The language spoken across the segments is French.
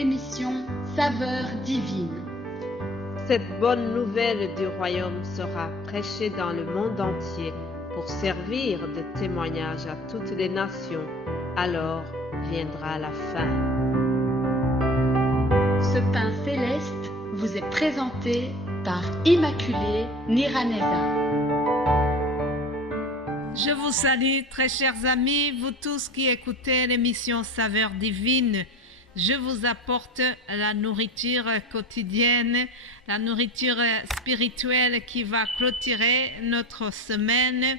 l'émission Saveurs divines. Cette bonne nouvelle du royaume sera prêchée dans le monde entier pour servir de témoignage à toutes les nations. Alors viendra la fin. Ce pain céleste vous est présenté par Immaculée Niraneza. Je vous salue, très chers amis, vous tous qui écoutez l'émission Saveurs divines. Je vous apporte la nourriture quotidienne, la nourriture spirituelle qui va clôturer notre semaine.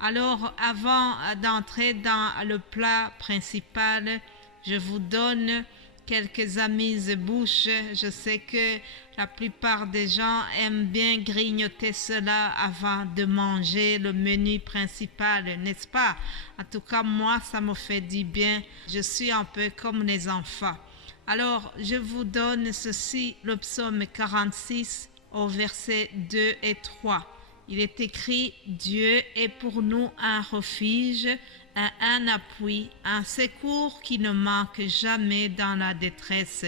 Alors, avant d'entrer dans le plat principal, je vous donne quelques amuse-bouches. Je sais que la plupart des gens aiment bien grignoter cela avant de manger le menu principal, n'est-ce pas? En tout cas, moi, ça me fait du bien. Je suis un peu comme les enfants. Alors, je vous donne ceci, le psaume 46 au verset 2 et 3. Il est écrit « Dieu est pour nous un refuge, un appui, un secours qui ne manque jamais dans la détresse.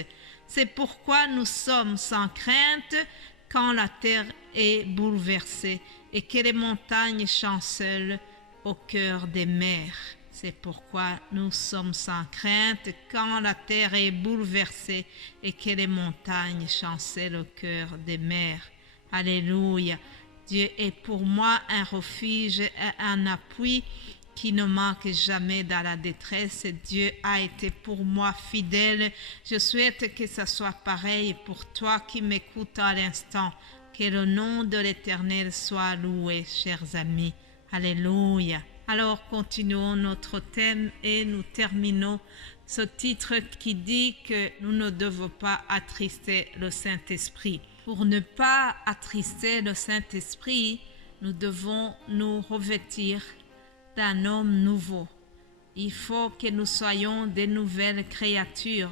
C'est pourquoi nous sommes sans crainte quand la terre est bouleversée et que les montagnes chancelent au cœur des mers. C'est pourquoi nous sommes sans crainte quand la terre est bouleversée et que les montagnes chancellent au cœur des mers. » Alléluia. Dieu est pour moi un refuge et un appui qui ne manque jamais dans la détresse. Dieu a été pour moi fidèle. Je souhaite que ça soit pareil pour toi qui m'écoutes à l'instant. Que le nom de l'Éternel soit loué, chers amis. Alléluia. Alors, continuons notre thème et nous terminons ce titre qui dit que nous ne devons pas attrister le Saint-Esprit. Pour ne pas attrister le Saint-Esprit, nous devons nous revêtir d'un homme nouveau. Il faut que nous soyons des nouvelles créatures,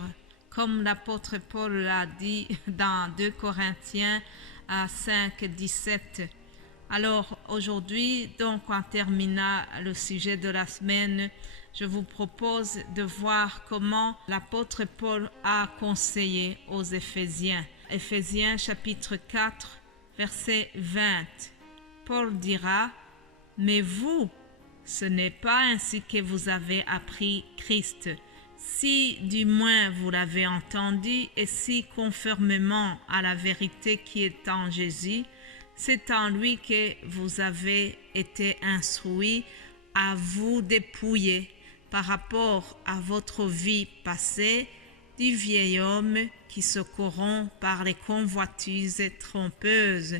comme l'apôtre Paul l'a dit dans 2 Corinthiens 5, 17. Alors aujourd'hui, donc en terminant le sujet de la semaine, je vous propose de voir comment l'apôtre Paul a conseillé aux Éphésiens. Éphésiens chapitre 4, verset 20. Paul dira « Mais vous, ce n'est pas ainsi que vous avez appris Christ, si du moins vous l'avez entendu et si conformément à la vérité qui est en Jésus, c'est en lui que vous avez été instruits à vous dépouiller par rapport à votre vie passée du vieil homme qui se corrompt par les convoitises trompeuses,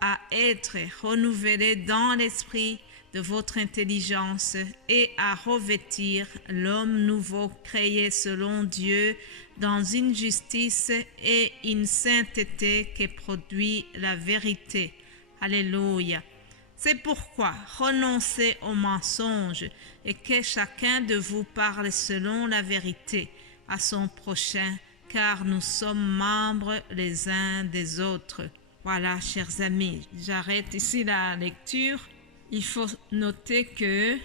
à être renouvelé dans l'esprit de votre intelligence et à revêtir l'homme nouveau créé selon Dieu dans une justice et une sainteté qui produit la vérité. Alléluia. C'est pourquoi renoncez aux mensonges et que chacun de vous parle selon la vérité à son prochain, car nous sommes membres les uns des autres. Voilà, chers amis, j'arrête ici la lecture. Il faut noter que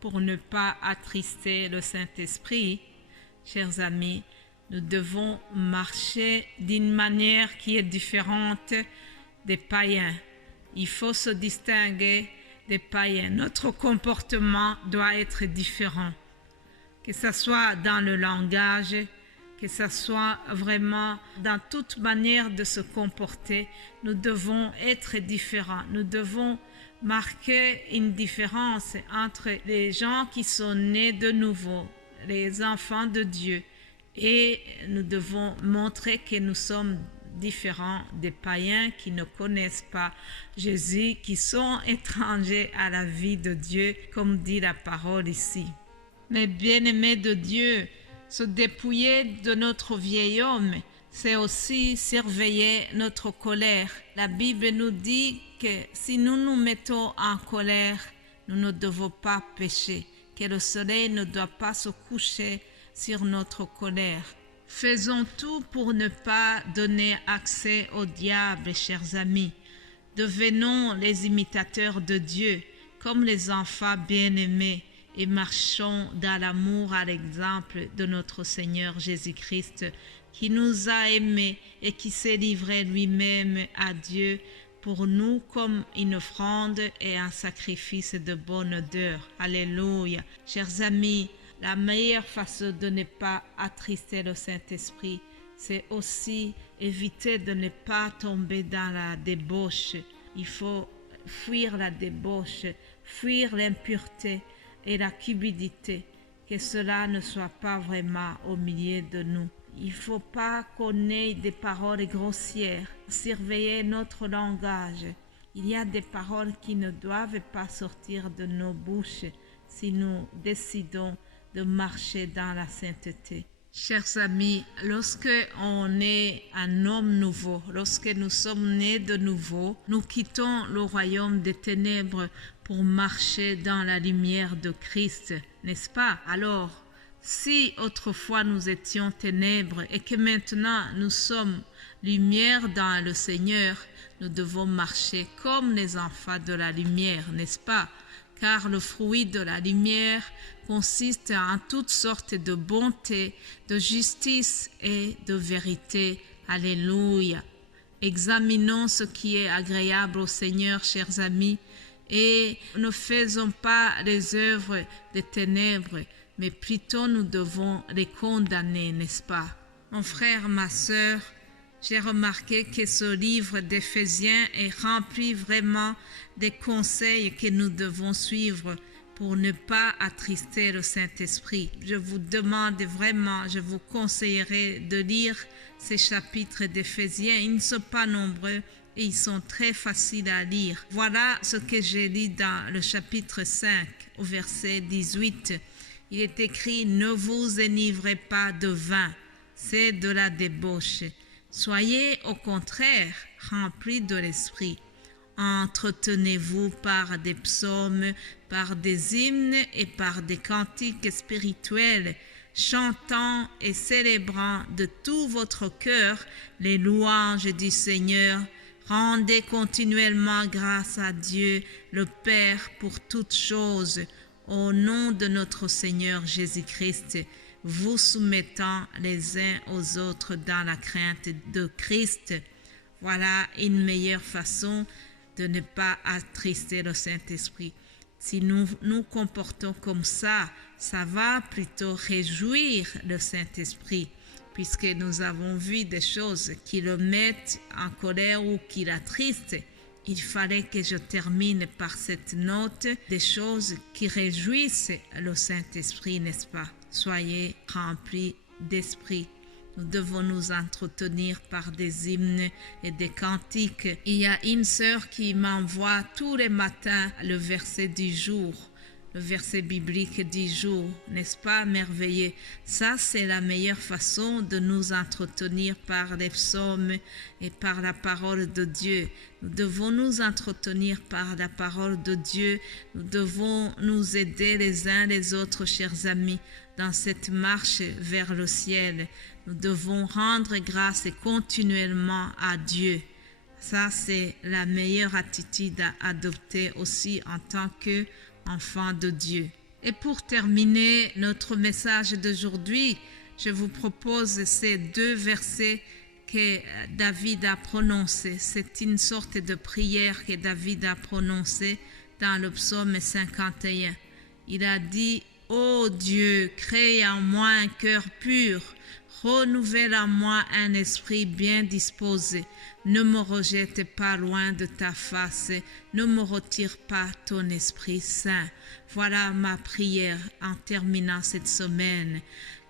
pour ne pas attrister le Saint-Esprit, chers amis, nous devons marcher d'une manière qui est différente des païens. Il faut se distinguer des païens. Notre comportement doit être différent. Que ce soit dans le langage, que ce soit vraiment dans toute manière de se comporter, nous devons être différents. Nous devons marquer une différence entre les gens qui sont nés de nouveau, les enfants de Dieu, et nous devons montrer que nous sommes différents des païens qui ne connaissent pas Jésus, qui sont étrangers à la vie de Dieu, comme dit la parole ici. Les bien-aimés de Dieu, se dépouiller de notre vieil homme, c'est aussi surveiller notre colère. La Bible nous dit que si nous nous mettons en colère, nous ne devons pas pécher, que le soleil ne doit pas se coucher sur notre colère. Faisons tout pour ne pas donner accès au diable, chers amis. Devenons les imitateurs de Dieu, comme les enfants bien-aimés, et marchons dans l'amour à l'exemple de notre Seigneur Jésus-Christ, qui nous a aimés et qui s'est livré lui-même à Dieu pour nous comme une offrande et un sacrifice de bonne odeur. Alléluia. Chers amis, la meilleure façon de ne pas attrister le Saint-Esprit, c'est aussi éviter de ne pas tomber dans la débauche. Il faut fuir la débauche, fuir l'impureté et la cupidité, que cela ne soit pas vraiment au milieu de nous. Il ne faut pas qu'on ait des paroles grossières. Surveiller notre langage. Il y a des paroles qui ne doivent pas sortir de nos bouches si nous décidons de marcher dans la sainteté. Chers amis, lorsque on est un homme nouveau, lorsque nous sommes nés de nouveau, nous quittons le royaume des ténèbres pour marcher dans la lumière de Christ, n'est-ce pas? Alors, si autrefois nous étions ténèbres et que maintenant nous sommes lumière dans le Seigneur, nous devons marcher comme les enfants de la lumière, n'est-ce pas? Car le fruit de la lumière consiste en toutes sortes de bonté, de justice et de vérité. Alléluia. Examinons ce qui est agréable au Seigneur, chers amis, et ne faisons pas les œuvres des ténèbres, mais plutôt nous devons les condamner, n'est-ce pas? Mon frère, ma sœur, j'ai remarqué que ce livre d'Éphésiens est rempli vraiment des conseils que nous devons suivre pour ne pas attrister le Saint-Esprit. Je vous demande vraiment, je vous conseillerais de lire ces chapitres d'Éphésiens. Ils ne sont pas nombreux et ils sont très faciles à lire. Voilà ce que j'ai lu dans le chapitre 5 au verset 18. Il est écrit « Ne vous enivrez pas de vin, c'est de la débauche. Soyez au contraire remplis de l'esprit. Entretenez-vous par des psaumes, par des hymnes et par des cantiques spirituels, chantant et célébrant de tout votre cœur les louanges du Seigneur. Rendez continuellement grâce à Dieu, le Père, pour toutes choses, au nom de notre Seigneur Jésus-Christ, vous soumettant les uns aux autres dans la crainte de Christ. Voilà une meilleure façon de ne pas attrister le Saint-Esprit. Si nous nous comportons comme ça va plutôt réjouir le Saint-Esprit, puisque nous avons vu des choses qui le mettent en colère ou qui l'attristent. Il fallait que je termine par cette note des choses qui réjouissent le Saint-Esprit, n'est-ce pas? Soyez remplis d'esprit. Nous devons nous entretenir par des hymnes et des cantiques. Il y a une sœur qui m'envoie tous les matins le verset du jour, le verset biblique du jour, n'est-ce pas merveilleux? Ça, c'est la meilleure façon de nous entretenir par les psaumes et par la parole de Dieu. Nous devons nous entretenir par la parole de Dieu. Nous devons nous aider les uns les autres, chers amis, dans cette marche vers le ciel. Nous devons rendre grâce continuellement à Dieu. Ça, c'est la meilleure attitude à adopter aussi en tant qu'enfant de Dieu. Et pour terminer notre message d'aujourd'hui, je vous propose ces deux versets que David a prononcés. C'est une sorte de prière que David a prononcée dans le psaume 51. Il a dit « Ô Dieu, crée en moi un cœur pur, renouvelle en moi un esprit bien disposé. Ne me rejette pas loin de ta face, ne me retire pas ton Esprit Saint. » Voilà ma prière en terminant cette semaine.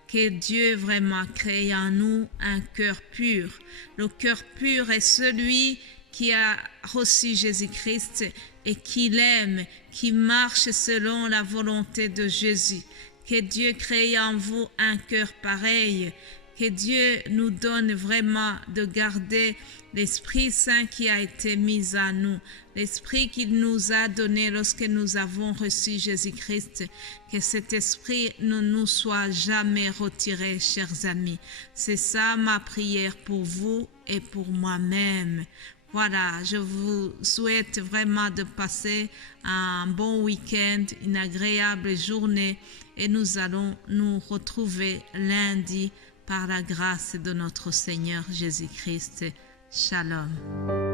Que Dieu vraiment crée en nous un cœur pur. Le cœur pur est celui qui a reçu Jésus-Christ et qui l'aime, qui marche selon la volonté de Jésus. Que Dieu crée en vous un cœur pareil. Que Dieu nous donne vraiment de garder l'Esprit Saint qui a été mis en nous, l'Esprit qu'il nous a donné lorsque nous avons reçu Jésus-Christ. Que cet Esprit ne nous soit jamais retiré, chers amis. C'est ça ma prière pour vous et pour moi-même. Voilà, je vous souhaite vraiment de passer un bon week-end, une agréable journée et nous allons nous retrouver lundi par la grâce de notre Seigneur Jésus-Christ. Shalom.